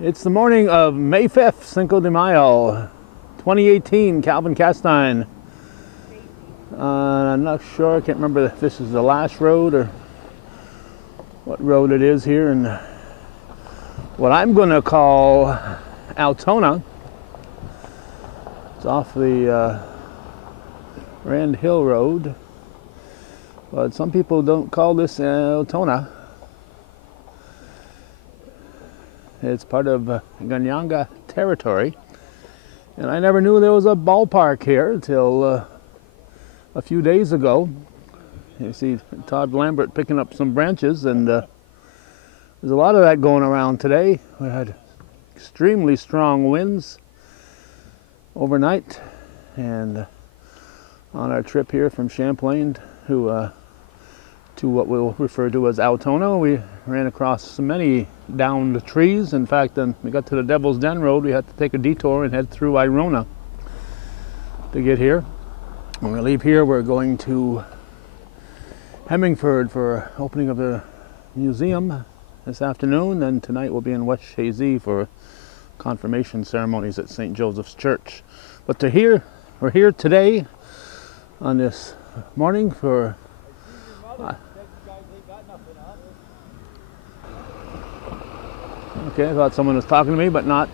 It's the morning of May 5th, Cinco de Mayo, 2018, Calvin Castine. I'm not sure, I can't remember if this is the Lash road or what road it is here in what I'm going to call Altona. It's off the Rand Hill Road, but some people don't call this Altona. It's part of Ganienkeh territory, and I never knew there was a ballpark here until a few days ago. You see Todd Lambert picking up some branches, and there's a lot of that going around today. We had extremely strong winds overnight, and on our trip here from Champlain to what we'll refer to as Altona, we ran across many downed trees. In fact, when we got to the Devil's Den Road, we had to take a detour and head through Altona to get here. When we leave here, we're going to Hemingford for opening of the museum this afternoon, and tonight we'll be in West Shazy for confirmation ceremonies at St. Joseph's Church. But we're here today on this morning for okay, I thought someone was talking to me, but not.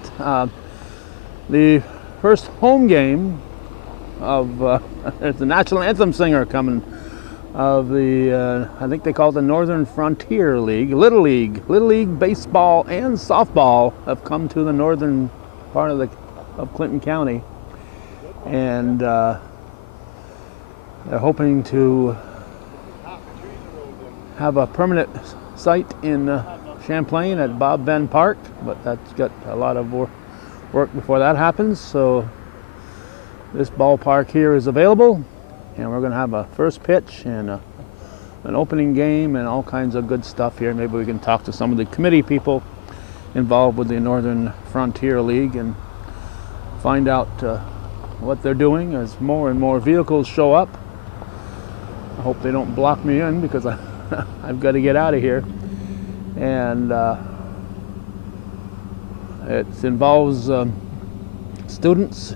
The first home game of there's the national anthem singer coming of the I think they call it the Northern Frontier League. Little League baseball and softball have come to the northern part of Clinton County, and they're hoping to have a permanent site in Champlain at Bob Venn Park, but that's got a lot of work before that happens. So this ballpark here is available, and we're going to have a first pitch and an opening game and all kinds of good stuff here. Maybe we can talk to some of the committee people involved with the Northern Frontier League and find out what they're doing as more and more vehicles show up. I hope they don't block me in, because I've got to get out of here. And it involves students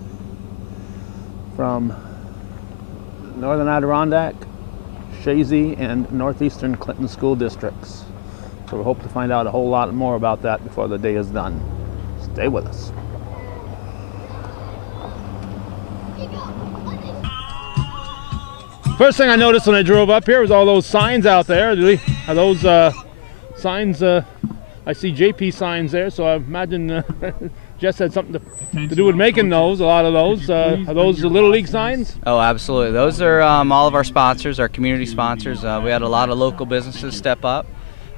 from Northern Adirondack, Shazy, and Northeastern Clinton school districts. So we hope to find out a whole lot more about that before the day is done. Stay with us. First thing I noticed when I drove up here was all those signs out there. Are those signs? I see JP signs there, so I imagine Jess had something to do with making those. A lot of those. Are those the Little League signs? Oh, absolutely. Those are all of our sponsors, our community sponsors. We had a lot of local businesses step up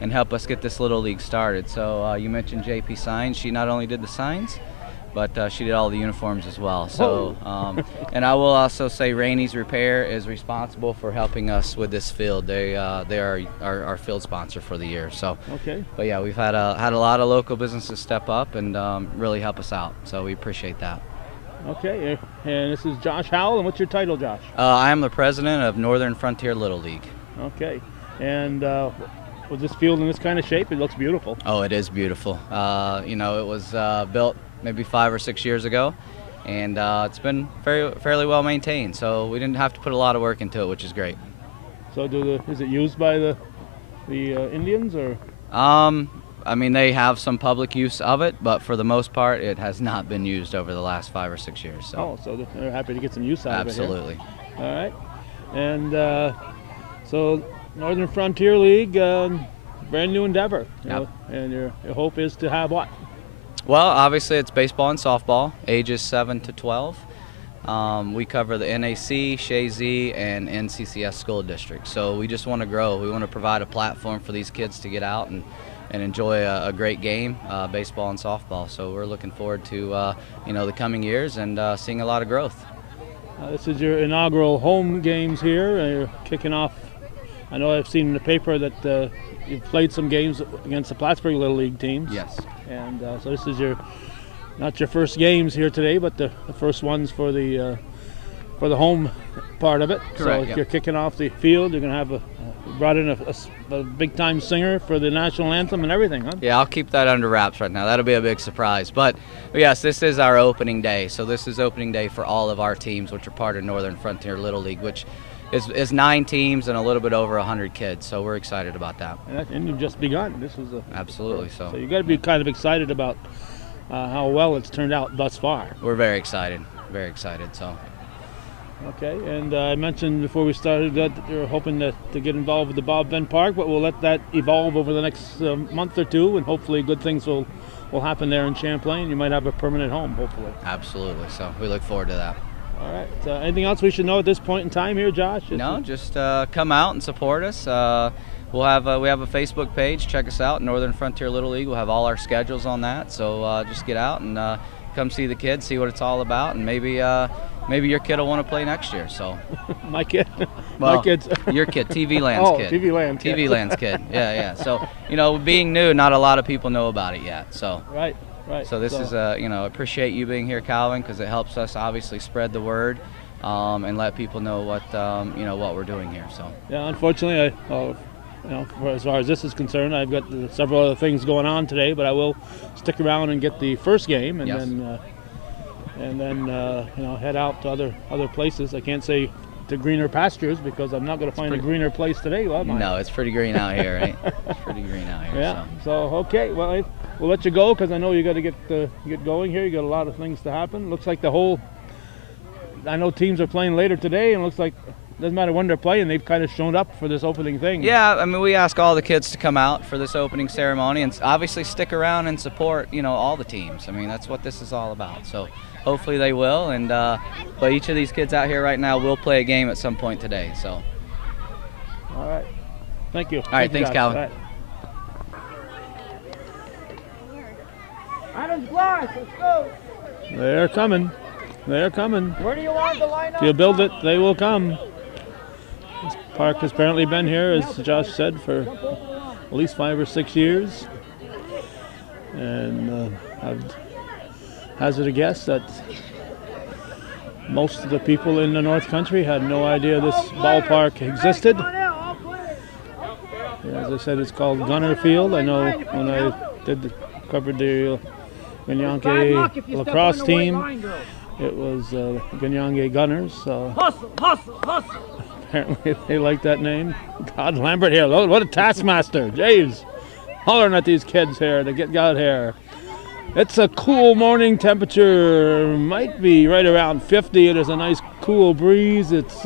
and help us get this Little League started. So you mentioned JP signs. She not only did the signs, but she did all the uniforms as well. So, and I will also say Rainey's Repair is responsible for helping us with this field. They are our field sponsor for the year. So, okay. But yeah, we've had a lot of local businesses step up and really help us out. So we appreciate that. Okay, and this is Josh Howell. And what's your title, Josh? I am the president of Northern Frontier Little League. Okay, and with this field in this kind of shape, it looks beautiful. Oh, it is beautiful. You know, it was built maybe 5 or 6 years ago, and it's been fairly well maintained, so we didn't have to put a lot of work into it, which is great. So is it used by the Indians, or? I mean, they have some public use of it, but for the most part it has not been used over the last 5 or 6 years. So. Oh, so they're happy to get some use out Absolutely. of it here. All right, and so Northern Frontier League, brand new endeavor, you know, and your hope is to have what? Well, obviously it's baseball and softball, ages 7 to 12. We cover the NAC, Shazy, and NCCS school districts. So we just want to grow. We want to provide a platform for these kids to get out and enjoy a great game, baseball and softball. So we're looking forward to you know, the coming years and seeing a lot of growth. This is your inaugural home games here. You're kicking off. I know I've seen in the paper that you've played some games against the Plattsburgh Little League teams. Yes. And so this is not your first games here today, but the first ones for the home part of it. Correct. So you're kicking off the field. You're going to have You brought in a big-time singer for the national anthem and everything, huh? Yeah, I'll keep that under wraps right now. That'll be a big surprise. But yes, this is our opening day. So this is opening day for all of our teams, which are part of Northern Frontier Little League, which is 9 teams and a little bit over 100 kids. So we're excited about that. And you've just begun. This was absolutely so. So you got to be kind of excited about how well it's turned out thus far. We're very excited. Very excited. So. Okay, and I mentioned before we started that you're hoping to get involved with the Bob Venn Park, but we'll let that evolve over the next month or two, and hopefully good things will happen there in Champlain. You might have a permanent home, hopefully. Absolutely. So we look forward to that. All right. Anything else we should know at this point in time here, Josh? No, just come out and support us. We have a Facebook page. Check us out, Northern Frontier Little League. We'll have all our schedules on that. So just get out and come see the kids, see what it's all about, and maybe your kid will want to play next year. So my kid, well, my kids, your kid, TV Land's kid. TV Land, TV Land's kid. Yeah. So being new, not a lot of people know about it yet. So right. So this is appreciate you being here, Calvin, because it helps us obviously spread the word and let people know what what we're doing here. So yeah, unfortunately, as far as this is concerned, I've got several other things going on today, but I will stick around and get the first game, and yes. then head out to other places. I can't say to greener pastures because I'm not going to find a greener place today, will I? No, it's pretty green out here, right? It's pretty green out here. Yeah. So okay, well, we'll let you go because I know you got to get going here. You got a lot of things to happen. Looks like I know teams are playing later today, and it looks like doesn't matter when they're playing, they've kind of shown up for this opening thing. Yeah, I mean, we ask all the kids to come out for this opening ceremony and obviously stick around and support, all the teams. I mean, that's what this is all about. So hopefully they will, and but each of these kids out here right now will play a game at some point today. So. All right. Thank you. All right, thanks, Calvin. Right. Adams Glass, let's go. They're coming. They're coming. Where do you want the lineup? If you build it, they will come. This park has apparently been here, as Josh said, for at least 5 or 6 years. And I've hazard a guess that most of the people in the North Country had no idea this ballpark existed. As I said, it's called Gunner Field. I know when I covered the Ganienkeh lacrosse team, it was Ganienkeh Gunners. So Hustle. apparently they like that name. Todd Lambert here. What a taskmaster. Jeez. Hollering at these kids here to get out here. It's a cool morning temperature. Might be right around 50. It is a nice cool breeze. It's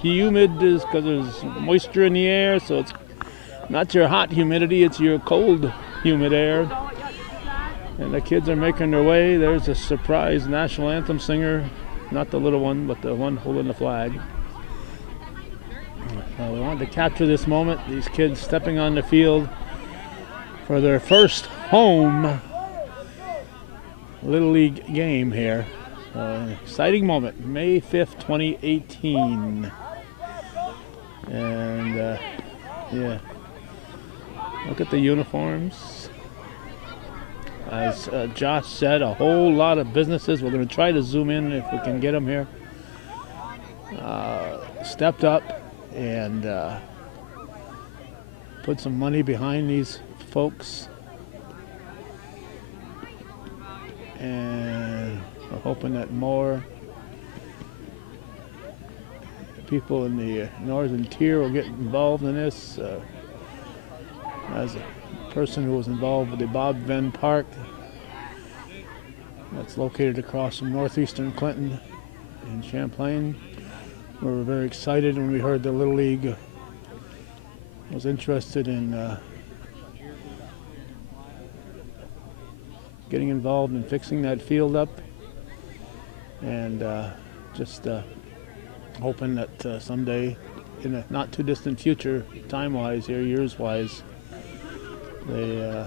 humid because there's moisture in the air, so it's not your hot humidity, it's your cold humid air. And the kids are making their way. There's a surprise national anthem singer, not the little one, but the one holding the flag. We wanted to capture this moment, these kids stepping on the field for their first home Little League game here. Exciting moment, May 5th, 2018. And yeah, look at the uniforms. As Josh said, a whole lot of businesses. We're going to try to zoom in if we can get them here. Stepped up and put some money behind these folks. And we're hoping that more people in the northern tier will get involved in this. As a person who was involved with the Bob Venn Park, that's located across from northeastern Clinton in Champlain. We were very excited when we heard the Little League was interested in getting involved in fixing that field up, and just hoping that someday, in a not too distant future, time-wise here, years-wise, they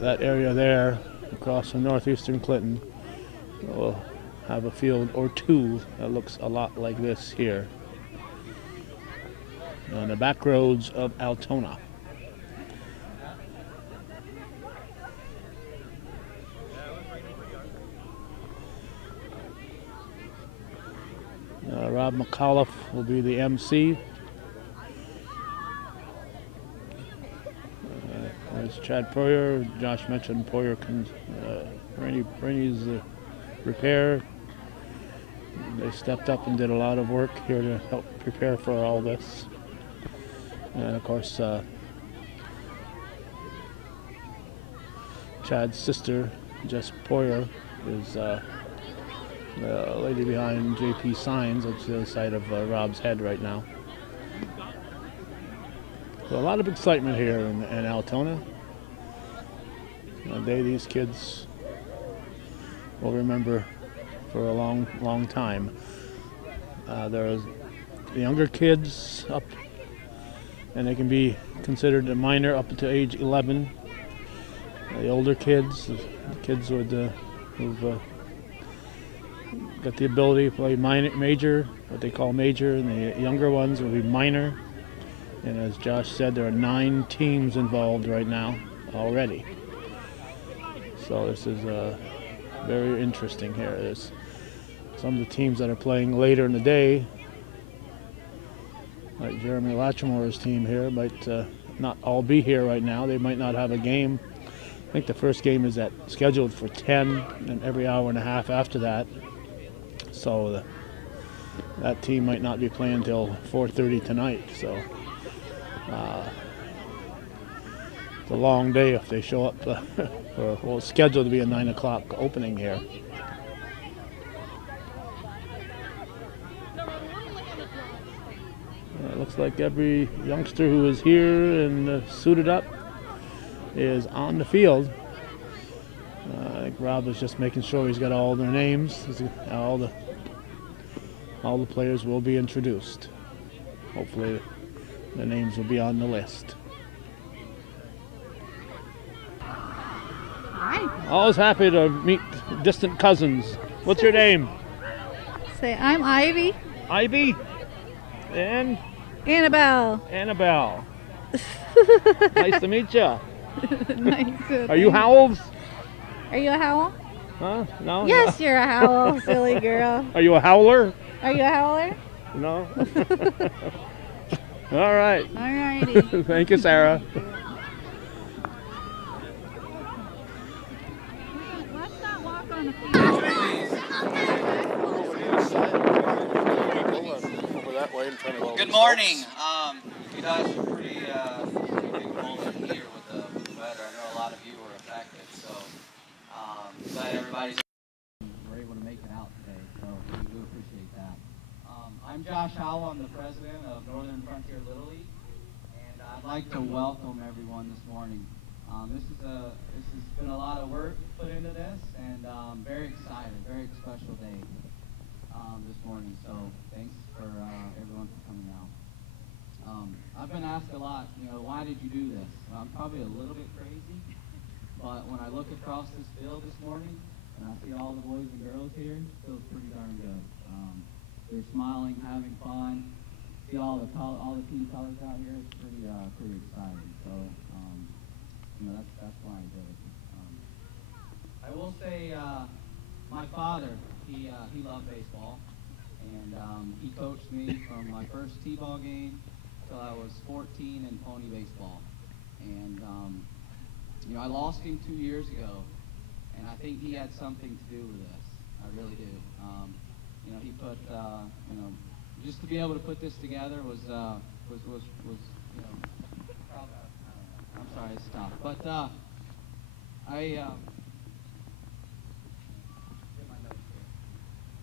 that area there across from northeastern Clinton will have a field or two that looks a lot like this here on the back roads of Altona. Rob McAuliffe will be the MC. There's Chad Poyer. Josh mentioned Poyer can Rainey's repair. They stepped up and did a lot of work here to help prepare for all this. And of course, Chad's sister, Jess Poyer, is the lady behind JP Signs, which is the other side of Rob's head right now. So a lot of excitement here in Altona. A day these kids will remember for a long, long time. There's the younger kids up, and they can be considered a minor up to age 11. The older kids, the kids who've got the ability to play major, what they call major, and the younger ones will be minor. And as Josh said, there are 9 teams involved right now already. So this is very interesting here. There's some of the teams that are playing later in the day, like Jeremy Latchmore's team here, might not all be here right now. They might not have a game. I think the first game is scheduled for 10, and every hour and a half after that. So that team might not be playing until 4:30 tonight. So it's a long day if they show up for what's scheduled to be a 9 o'clock opening here. It looks like every youngster who is here and suited up is on the field. I think Rob is just making sure he's got all their names. All the players will be introduced. Hopefully the names will be on the list. Hi. Always happy to meet distant cousins. What's your name? Say, I'm Ivy. Ivy? And? Annabelle. Annabelle. Nice to meet you. Nice to Are you Howells? Are you a howl? Huh? No? Yes, you're a howl, silly girl. Are you a howler? Are you a howler? No? All right. Alrighty. Thank you, Sarah. Let's not walk on the field. Over that way and trying to go. Good morning. You guys are pretty big cold here with the weather. I know a lot of you were affected, so glad everybody's able to make it out today. So we do appreciate that. I'm Josh Howell. I'm the president of Northern Frontier Little League, and I'd like to welcome everyone this morning. This has been a lot of work put into this, and very excited, very special day this morning. So thanks for everyone for coming out. I've been asked a lot, why did you do this? I'm probably a little bit crazy, but when I look across this field this morning and I see all the boys and girls here, it feels pretty darn good. They're smiling, having fun. See all the team colors out here. It's pretty exciting. So that's why I did it. I will say my father, he loved baseball, and he coached me from my first t-ball game till I was 14 in pony baseball. And I lost him 2 years ago, and I think he had something to do with this. I really do. He put, just to be able to put this together was I'm sorry, it's tough. But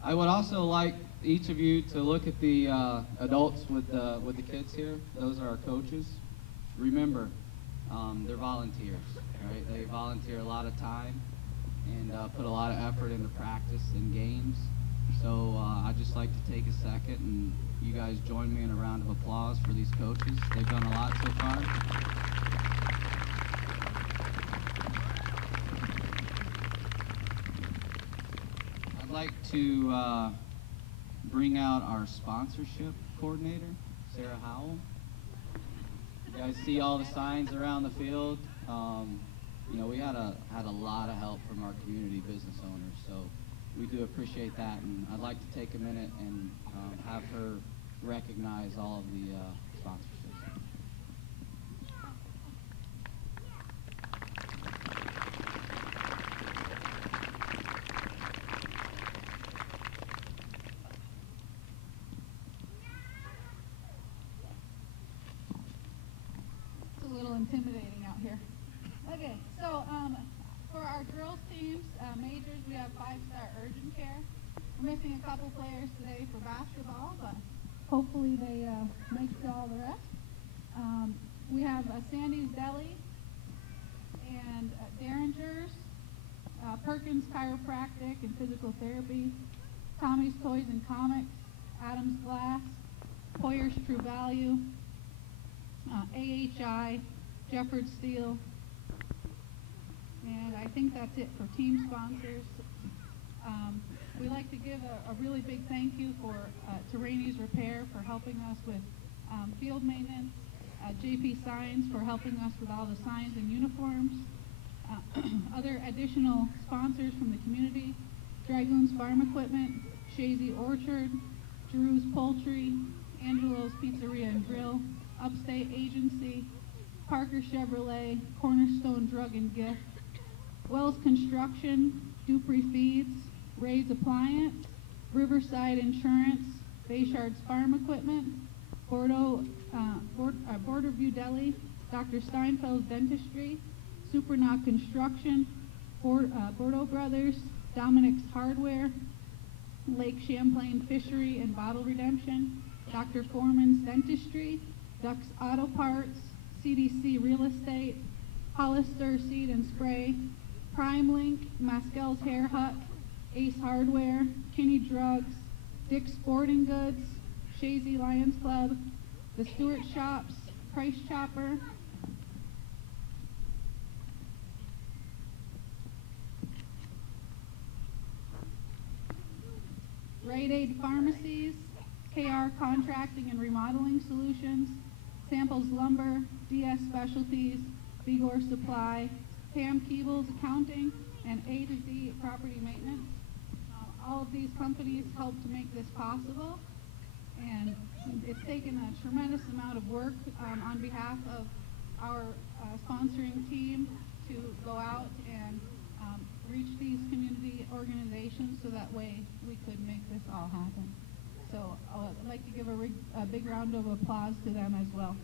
I would also like each of you to look at the adults with the kids here. Those are our coaches. Remember, they're volunteers, right? They volunteer a lot of time and put a lot of effort into practice and games. So I'd just like to take a second and you guys join me in a round of applause for these coaches. They've done a lot so far. I'd like to bring out our sponsorship coordinator, Sarah Howell. You guys see all the signs around the field. We had a lot of help from our community business owners. So we do appreciate that, and I'd like to take a minute and have her recognize all of the sponsorships. It's a little intimidating out here. Okay, so for our girls teams, majors, we have 5-star urgent care. We're missing a couple players today for basketball, but hopefully they make it to all the rest. We have Sandy's Deli and Derringers, Perkins Chiropractic and Physical Therapy, Tommy's Toys and Comics, Adams Glass, Hoyer's True Value, AHI, Jefford Steel, and I think that's it for team sponsors. We'd like to give a really big thank you to Rainey's Repair for helping us with field maintenance, JP Signs for helping us with all the signs and uniforms, other additional sponsors from the community, Dragoons Farm Equipment, Shazy Orchard, Drew's Poultry, Angelo's Pizzeria and Grill, Upstate Agency, Parker Chevrolet, Cornerstone Drug and Gift, Wells Construction, Dupree Feeds, Ray's Appliance, Riverside Insurance, Bayshard's Farm Equipment, Borderview Deli, Dr. Steinfeld's Dentistry, Superknock Construction, Bordeaux Brothers, Dominic's Hardware, Lake Champlain Fishery and Bottle Redemption, Dr. Foreman's Dentistry, Ducks Auto Parts, CDC Real Estate, Hollister Seed and Spray, Prime Link, Maskell's Hair Hut, Ace Hardware, Kinney Drugs, Dick's Sporting Goods, Shazy Lions Club, The Stewart Shops, Price Chopper, Rite Aid Pharmacies, KR Contracting and Remodeling Solutions, Samples Lumber, DS Specialties, Bigor Supply, Pam Keebles Accounting, and A to Z Property Maintenance. All of these companies help to make this possible, and it's taken a tremendous amount of work on behalf of our sponsoring team to go out and reach these community organizations so that way we could make this all happen. So I'd like to give a big round of applause to them as well.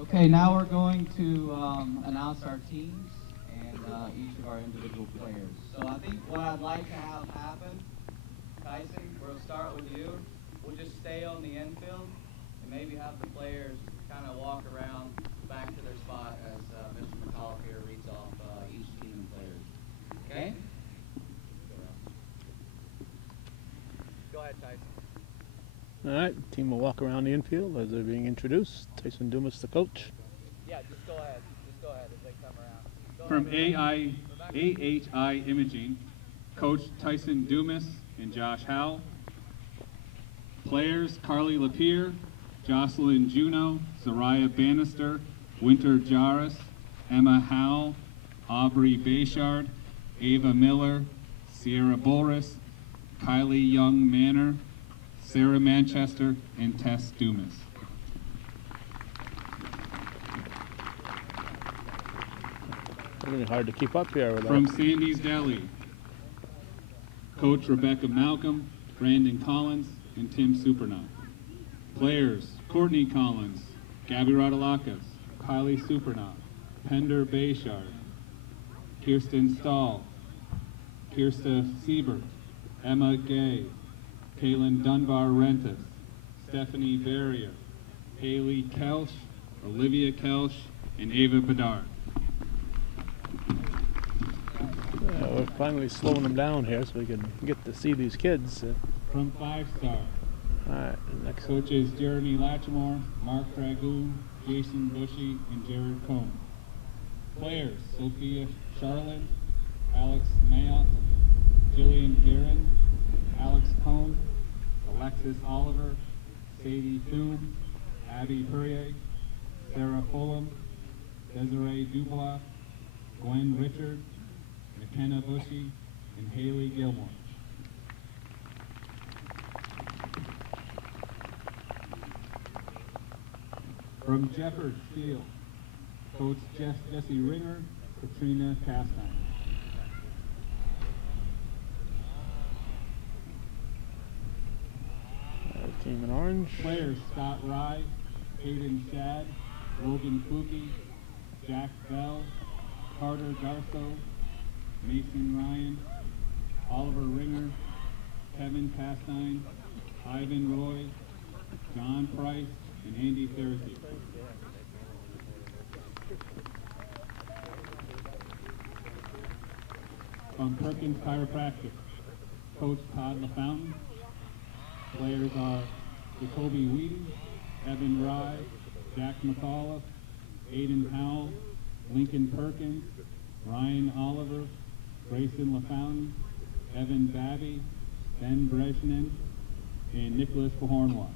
Okay, now we're going to announce our teams and each of our individual players. So I think what I'd like to have happen, Tyson, we'll start with you. We'll just stay on the infield and maybe have the players kind of walk around back to their spot as Mr. McAuliffe here reads off each team and players. Okay? Go ahead, Tyson. All right, team will walk around the infield as they're being introduced. Tyson Dumas, the coach. Yeah, just go ahead. Just go ahead as they come around. From AHI Imaging, Coach Tyson Dumas and Josh Howell. Players, Carly Lapierre, Jocelyn Juno, Zariah Bannister, Winter Jarris, Emma Howell, Aubrey Bayshard, Ava Miller, Sierra Boris, Kylie Young Manor, Sarah Manchester, and Tess Dumas. Really hard to keep up here with From that. Sandy's Deli, Coach Rebecca Malcolm, Brandon Collins, and Tim Superknock. Players, Courtney Collins, Gabby Rodalakis, Kylie Superknock, Pender Bayshard, Kirsten Stahl, Kirsta Siebert, Emma Gay, Kaylin Dunbar Rentis, Stephanie Barrier, Haley Kelsch, Olivia Kelsch, and Ava Bedard. We're finally slowing them down here so we can get to see these kids. From 5-star, All right, next. coaches Jeremy Latchmore, Mark Dragoon, Jason Bushy, and Jared Cohn. Players, Sophia Charlin, Alex Mayotte, Jillian Guerin, Alex Cohn, Alexis Desiree Dubois, Gwen Richards, McKenna Bushy, and Haley Gilmore. From Jefford Field, Coach Jesse Ringer, Katrina Castine. Team in orange. Players Scott Rye, Hayden Shad, Logan Fouki, Jack Bell, Carter Garso, Mason Ryan, Oliver Ringer, Kevin Castine, Ivan Roy, John Price, and Andy Thursday. From Perkins Chiropractic, Coach Todd LaFountain. Players are Jacoby Whedon, Evan Rye, Jack McAuliffe, Aiden Howell, Lincoln Perkins, Ryan Oliver, Grayson LaFountain, Evan Babby, Ben Brezhnin, and Nicholas Pahornwa.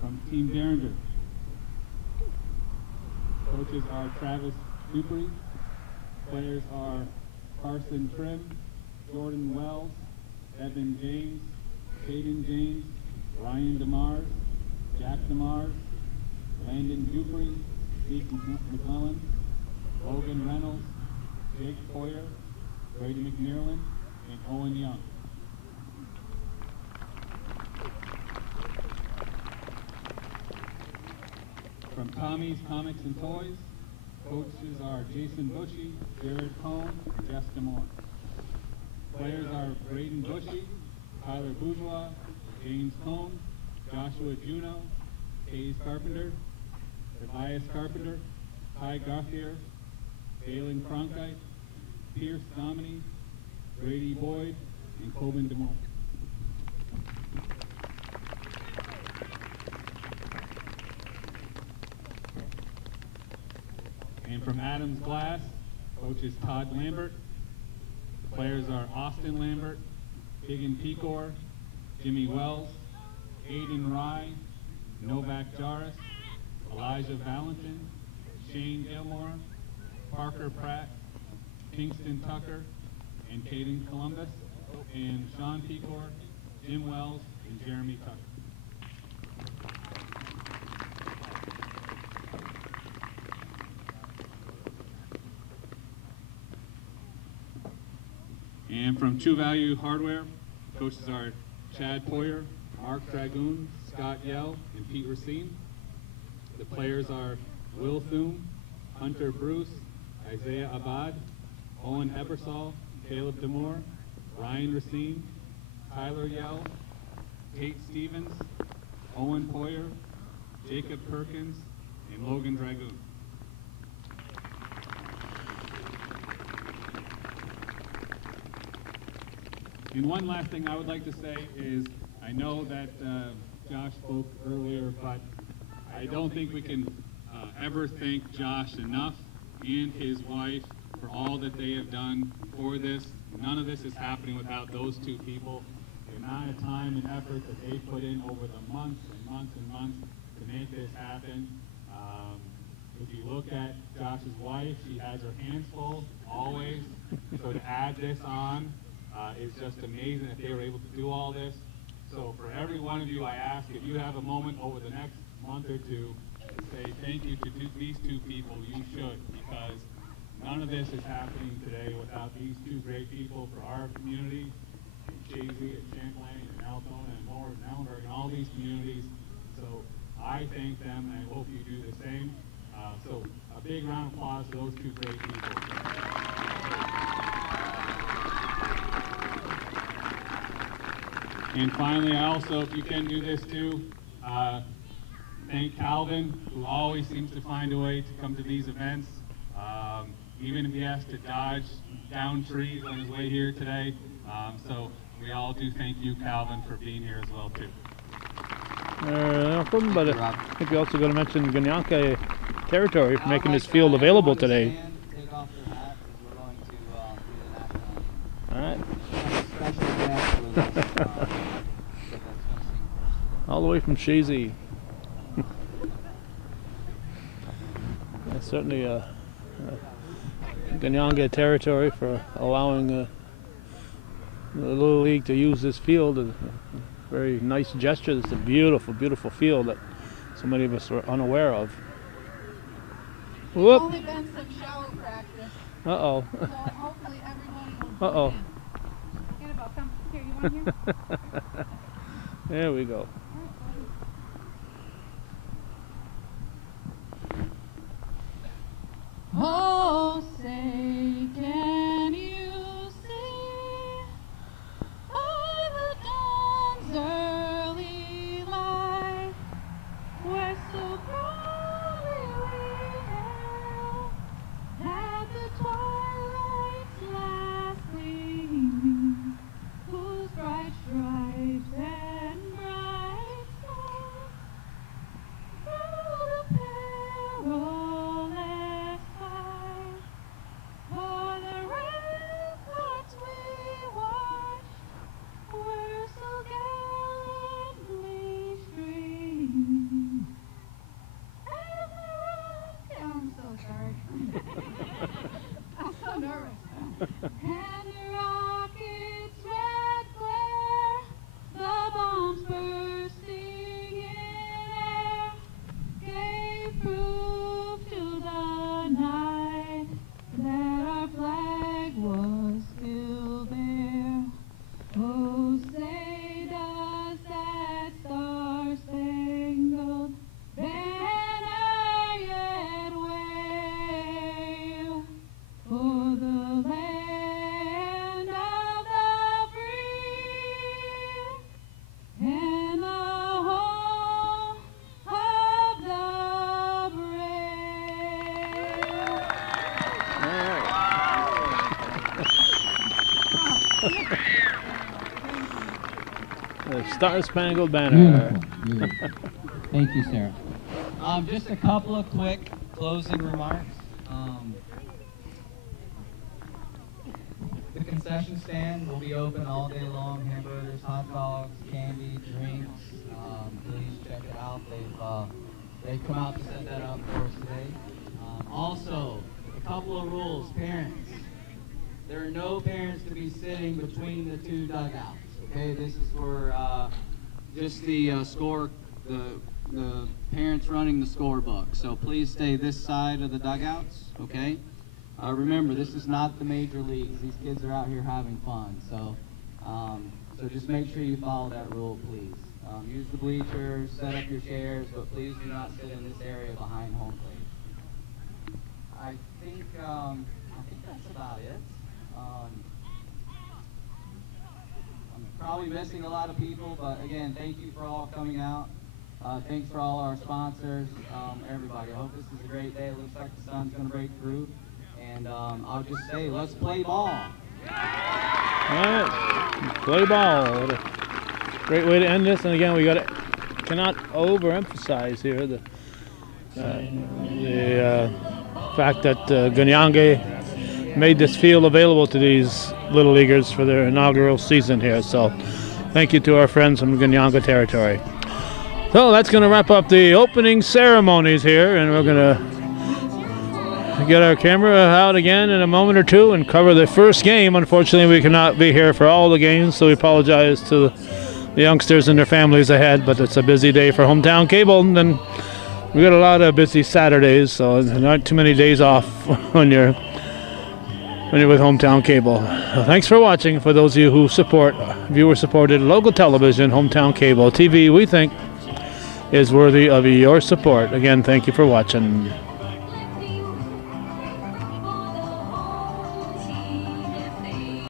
From Team Derringer, coaches are Travis Dupree, players are Carson Trim, Jordan Wells, Evan James, Caden James, Ryan DeMars, Jack DeMars, Landon Dupree, Zeke McClellan, Logan Reynolds, Jake Poyer, Brady McNearland, and Owen Young. From Tommy's Comics and Toys, coaches are Jason Bushy, Jared Cohn, and Jess DeMore. Players are Braden Bushy, Tyler Bourgeois, James Cohn, Joshua Juno, Hayes Carpenter, Tobias Carpenter, Ty Gauthier, Galen Cronkite, Pierce Dominy, Brady Boyd, and Coben DeMore. And from Adams Glass, coaches Todd Lambert. Players are Austin Lambert, Higgin Pecor, Jimmy Wells, Aiden Rye, Novak Jaris, Elijah Valentin, Shane Gilmore, Parker Pratt, Kingston Tucker, and Caden Columbus, and Sean Pecor, Jim Wells, and Jeremy Tucker. And from True Value Hardware, coaches are Chad Poyer, Mark Dragoon, Scott Yell, and Pete Racine. The players are Will Thum, Hunter Bruce, Isaiah Abad, Owen Ebersol, Caleb Demore, Ryan Racine, Tyler Yell, Kate Stevens, Owen Poyer, Jacob Perkins, and Logan Dragoon. And one last thing I would like to say is, I know that Josh spoke earlier, but I don't think we can ever thank Josh enough and his wife for all that they have done for this. None of this is happening without those two people. The amount of time and effort that they put in over the months and months and months to make this happen. If you look at Josh's wife, she has her hands full, always. So to add this on is just amazing that they were able to do all this. So for every one of you, I ask if you have a moment over the next month or two to say thank you to these two people, you should, because none of this is happening today without these two great people for our community, in Chazy, and Champlain, and Altona, and Moore, and Ellenberg, and all these communities. So I thank them, and I hope you do the same. So a big round of applause to those two great people. And finally, I also, if you can do this too, thank Calvin, who always seems to find a way to come to these events, even if he has to dodge down trees on his way here today. So we all do thank you, Calvin, for being here as well too. Welcome, but I think we also got to mention Ganienkeh territory for making this field available today. Take off their hat because we're going to do the national anthem. All right. Special guest with us. from Shazy. Certainly Ganienkeh territory for allowing the Little League to use this field. A very nice gesture. It's a beautiful, beautiful field that so many of us are unaware of. Whoop! Only been some shallow practice. Uh-oh. So hopefully everybody will Uh-oh. Annabelle, come here. You want here? There we go. Oh, say, can you see by the dawn's early light where so proudly we hailed at the twilight's last gleaming, whose bright stripes and bright stars through the perilous fight o'er the ramparts we watched were so gallantly streaming. And I'm so sorry. I'm so nervous. And the rocket's red glare, the bombs bursting in air, gave proof to the night that our flag was still there. Oh, say does that star-spangled banner yet wave for the land of the free and the home of the brave? The Star-Spangled Banner. Beautiful. Thank you, Sarah. Just a couple of quick closing remarks. The concession stand will be open all day long. Hamburgers, hot dogs, candy, drinks. Please check it out. They've come out to set that up for us today. Also, a couple of rules. Parents, there are no parents to be sitting between the two dugouts. Okay, this is for just the the parents running the scorebook. So please stay this side of the dugouts. Okay. Remember, this is not the major leagues. These kids are out here having fun. So, so just make sure you follow that rule, please. Use the bleachers, set up your chairs, but please do not sit in this area behind home plate. I think that's about it. I'm probably missing a lot of people, but again, thank you for all coming out. Thanks for all our sponsors, everybody. I hope this is a great day. It looks like the sun's going to break through. And I'll just say, let's play ball. All right, play ball. What a great way to end this. And again, we cannot overemphasize here the fact that Ganienkeh made this field available to these Little Leaguers for their inaugural season here. So thank you to our friends from Ganienkeh territory. So that's going to wrap up the opening ceremonies here, and we're going to get our camera out again in a moment or two and cover the first game. Unfortunately, we cannot be here for all the games, so we apologize to the youngsters and their families ahead, but it's a busy day for Hometown Cable, and then we got a lot of busy Saturdays, so not too many days off when you're with Hometown Cable. So thanks for watching. For those of you who support viewer-supported local television, Hometown Cable TV, we think is worthy of your support. Again, thank you for watching.